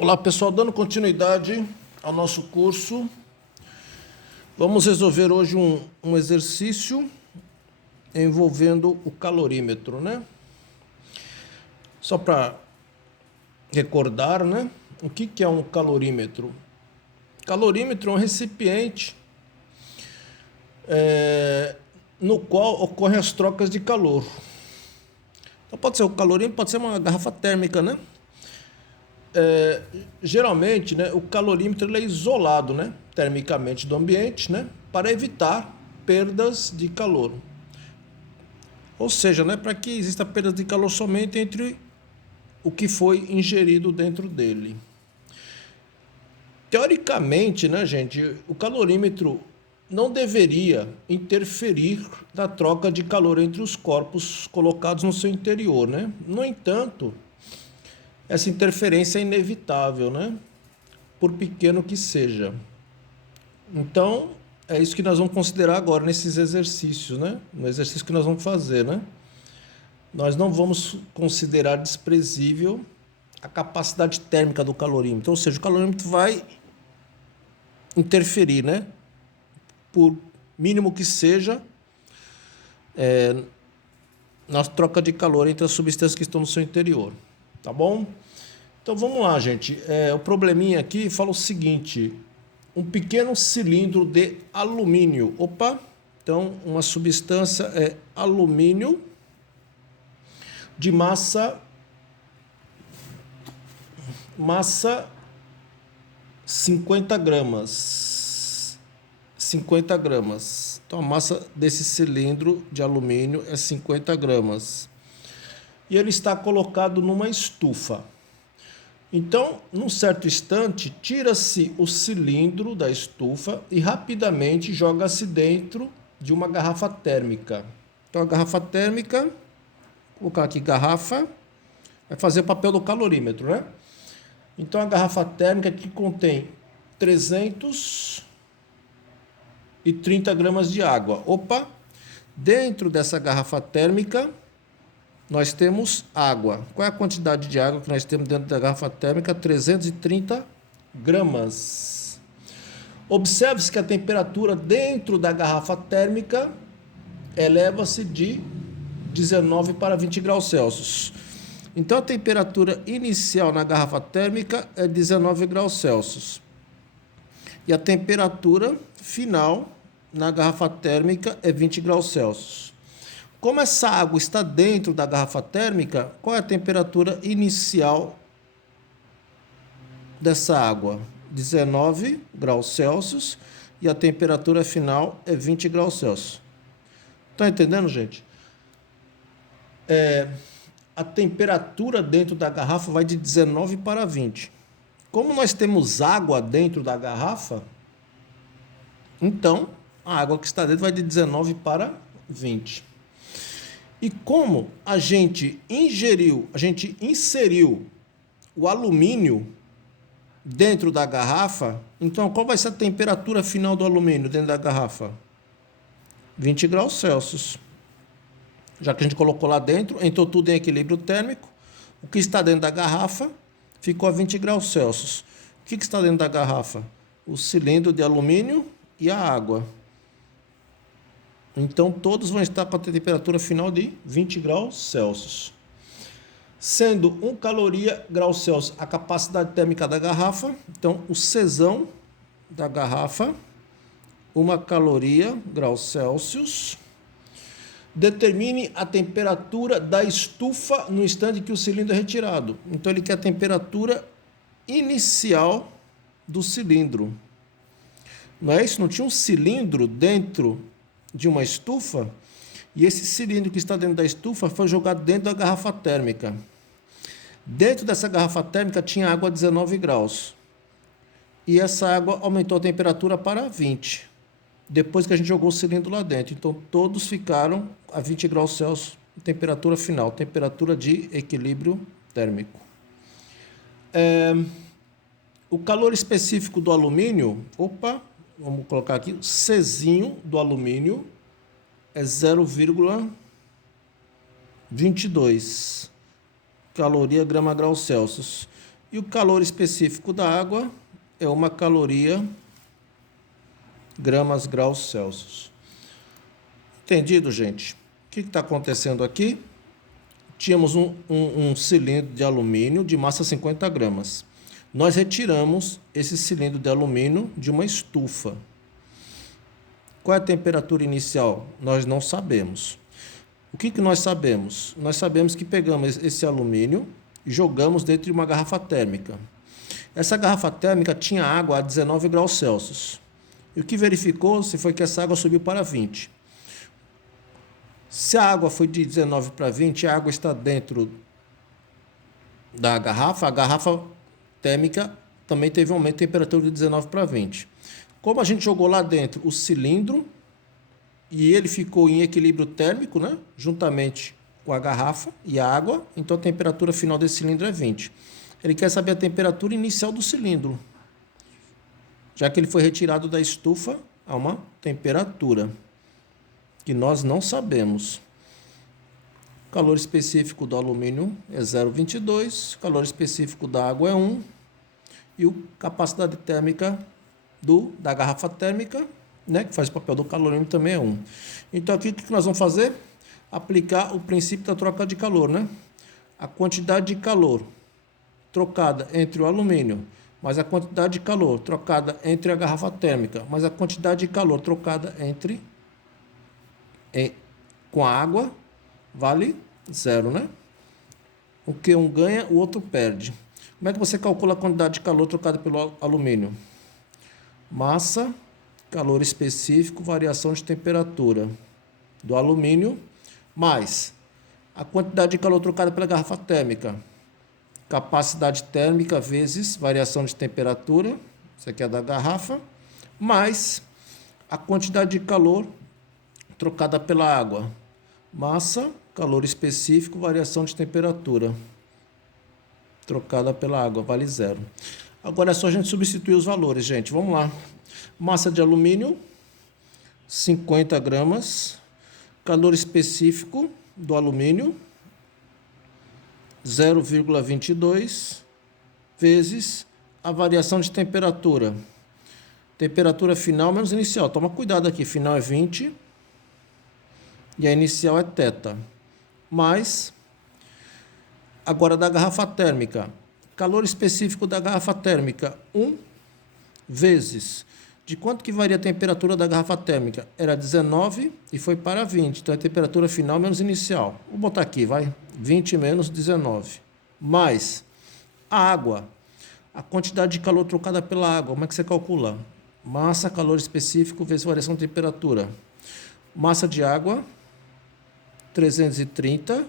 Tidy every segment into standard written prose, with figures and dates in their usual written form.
Olá pessoal, dando continuidade ao nosso curso, vamos resolver hoje um exercício envolvendo o calorímetro, né? Só para recordar, né? O que é um calorímetro? Calorímetro é um recipiente no qual ocorrem as trocas de calor. Então pode ser o calorímetro, pode ser uma garrafa térmica, né? Geralmente, né, o calorímetro ele é isolado, né, termicamente do ambiente, né, para evitar perdas de calor. Ou seja, né, para que exista perda de calor somente entre o que foi ingerido dentro dele. Teoricamente, né, gente, o calorímetro não deveria interferir na troca de calor entre os corpos colocados no seu interior, né? No entanto, essa interferência é inevitável, né? Por pequeno que seja. Então, é isso que nós vamos considerar agora nesses exercícios, né? No exercício que nós vamos fazer, né? Nós não vamos considerar desprezível a capacidade térmica do calorímetro, ou seja, o calorímetro vai interferir, né? Por mínimo que seja, na troca de calor entre as substâncias que estão no seu interior, tá bom? Então vamos lá, gente. O probleminha aqui fala o seguinte: um pequeno cilindro de alumínio. Opa! Então, uma substância é alumínio de massa 50 gramas. 50 gramas. Então, a massa desse cilindro de alumínio é 50 gramas. E ele está colocado numa estufa. Então, num certo instante, tira-se o cilindro da estufa e rapidamente joga-se dentro de uma garrafa térmica. Então, a garrafa térmica, vou colocar aqui garrafa, vai fazer o papel do calorímetro, né? Então, a garrafa térmica que contém 330 gramas de água. Opa! Dentro dessa garrafa térmica, nós temos água. Qual é a quantidade de água que nós temos dentro da garrafa térmica? 330 gramas. Observe-se que a temperatura dentro da garrafa térmica eleva-se de 19 para 20 graus Celsius. Então, a temperatura inicial na garrafa térmica é 19 graus Celsius. E a temperatura final na garrafa térmica é 20 graus Celsius. Como essa água está dentro da garrafa térmica, qual é a temperatura inicial dessa água? 19 graus Celsius e a temperatura final é 20 graus Celsius. Está entendendo, gente? A temperatura dentro da garrafa vai de 19 para 20. Como nós temos água dentro da garrafa, então a água que está dentro vai de 19 para 20. E como a gente inseriu o alumínio dentro da garrafa, então qual vai ser a temperatura final do alumínio dentro da garrafa? 20 graus Celsius. Já que a gente colocou lá dentro, entrou tudo em equilíbrio térmico, o que está dentro da garrafa ficou a 20 graus Celsius. O que está dentro da garrafa? O cilindro de alumínio e a água. Então, todos vão estar com a temperatura final de 20 graus Celsius. Sendo 1 caloria graus Celsius a capacidade térmica da garrafa, então o Czão da garrafa, 1 caloria graus Celsius. Determine a temperatura da estufa no instante que o cilindro é retirado. Então, ele quer a temperatura inicial do cilindro. Não é isso? Não tinha um cilindro dentro de uma estufa, e esse cilindro que está dentro da estufa foi jogado dentro da garrafa térmica. Dentro dessa garrafa térmica tinha água a 19 graus. E essa água aumentou a temperatura para 20. Depois que a gente jogou o cilindro lá dentro. Então, todos ficaram a 20 graus Celsius, temperatura final, temperatura de equilíbrio térmico. O calor específico do alumínio, vamos colocar aqui, o Czinho do alumínio é 0,22 caloria grama grau Celsius. E o calor específico da água é 1 caloria gramas graus Celsius. Entendido, gente? O que está acontecendo aqui? Tínhamos um cilindro de alumínio de massa 50 gramas. Nós retiramos esse cilindro de alumínio de uma estufa. Qual é a temperatura inicial? Nós não sabemos. O que nós sabemos? Nós sabemos que pegamos esse alumínio e jogamos dentro de uma garrafa térmica. Essa garrafa térmica tinha água a 19 graus Celsius. E o que verificou-se foi que essa água subiu para 20. Se a água foi de 19 para 20, a água está dentro da garrafa, a garrafa térmica também teve um aumento de temperatura de 19 para 20. Como a gente jogou lá dentro o cilindro e ele ficou em equilíbrio térmico, né, juntamente com a garrafa e a água, então a temperatura final desse cilindro é 20. Ele quer saber a temperatura inicial do cilindro, já que ele foi retirado da estufa a uma temperatura que nós não sabemos. O calor específico do alumínio é 0,22, o calor específico da água é 1 e a capacidade térmica da garrafa térmica, né, que faz o papel do calorímetro, também é 1. Então aqui o que nós vamos fazer? Aplicar o princípio da troca de calor, né? A quantidade de calor trocada entre o alumínio mais a quantidade de calor trocada entre a garrafa térmica mais a quantidade de calor trocada com a água vale 0, né? O que um ganha, o outro perde. Como é que você calcula a quantidade de calor trocada pelo alumínio? Massa, calor específico, variação de temperatura do alumínio, mais a quantidade de calor trocada pela garrafa térmica. Capacidade térmica vezes variação de temperatura, isso aqui é da garrafa, mais a quantidade de calor trocada pela água. Massa, calor específico, variação de temperatura trocada pela água, vale 0. Agora é só a gente substituir os valores, gente. Vamos lá. Massa de alumínio, 50 gramas. Calor específico do alumínio, 0,22 vezes a variação de temperatura. Temperatura final menos inicial. Toma cuidado aqui. Final é 20 e a inicial é θ. Mais, agora da garrafa térmica. Calor específico da garrafa térmica, 1 vezes. De quanto que varia a temperatura da garrafa térmica? Era 19 e foi para 20. Então, é a temperatura final menos inicial. Vou botar aqui, vai. 20 menos 19. Mais a água. A quantidade de calor trocada pela água. Como é que você calcula? Massa, calor específico, vezes variação de temperatura. Massa de água, 330,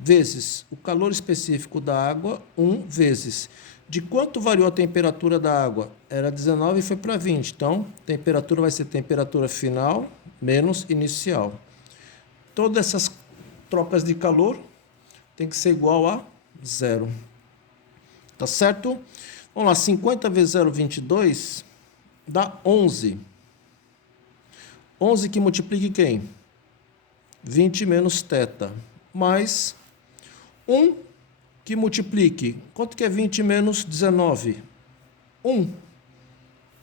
vezes o calor específico da água, 1 vezes. De quanto variou a temperatura da água? Era 19 e foi para 20. Então, temperatura vai ser temperatura final menos inicial. Todas essas trocas de calor tem que ser igual a 0. Tá certo? Vamos lá, 50 vezes 0,22 dá 11. 11 que multiplique quem? 20 menos θ. Mais 1 que multiplique. Quanto que é 20 menos 19? 1.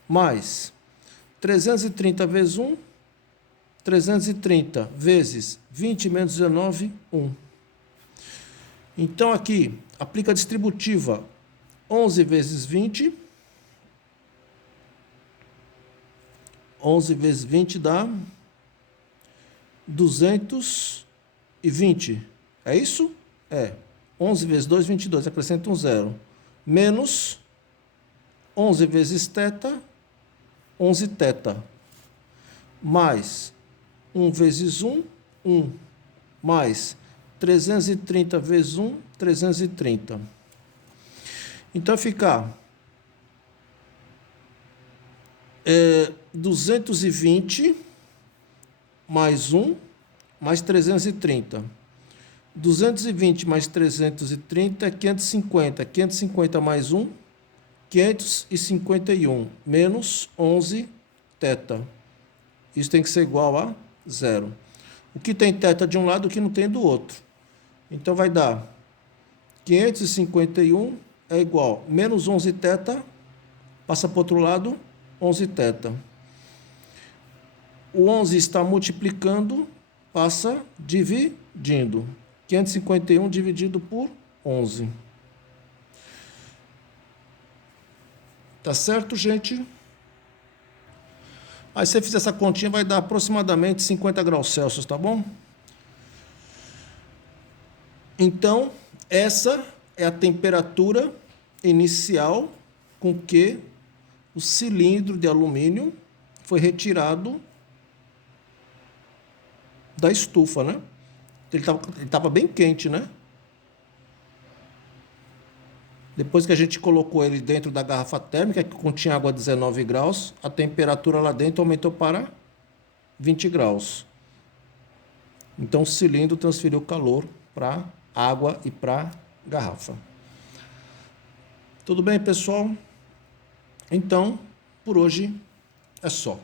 Mais 330 vezes 1. 330 vezes 20 menos 19, 1. Então, aqui, aplica a distributiva. 11 vezes 20. 11 vezes 20 dá 220. É isso? É. 11 vezes 2, 22. Acrescenta um 0. Menos 11 vezes θ, 11 θ. Mais 1 vezes 1, 1. Mais 330 vezes 1, 330. Então, ficar 220 mais 1 mais 330. 220 mais 330 é 550. 550 mais 1, 551. Menos 11 θ. Isso tem que ser igual a 0. O que tem θ de um lado, o que não tem do outro. Então, vai dar 551 é igual a menos 11 θ, passa para o outro lado, 11 θ. O 11 está multiplicando, passa dividindo. 551 dividido por 11. Tá certo, gente? Aí se você fizer essa continha, vai dar aproximadamente 50 graus Celsius, tá bom? Então, essa é a temperatura inicial com que o cilindro de alumínio foi retirado da estufa, né? Ele estava bem quente, né? Depois que a gente colocou ele dentro da garrafa térmica, que continha água a 19 graus, a temperatura lá dentro aumentou para 20 graus. Então o cilindro transferiu calor para água e para garrafa. Tudo bem, pessoal? Então, por hoje é só.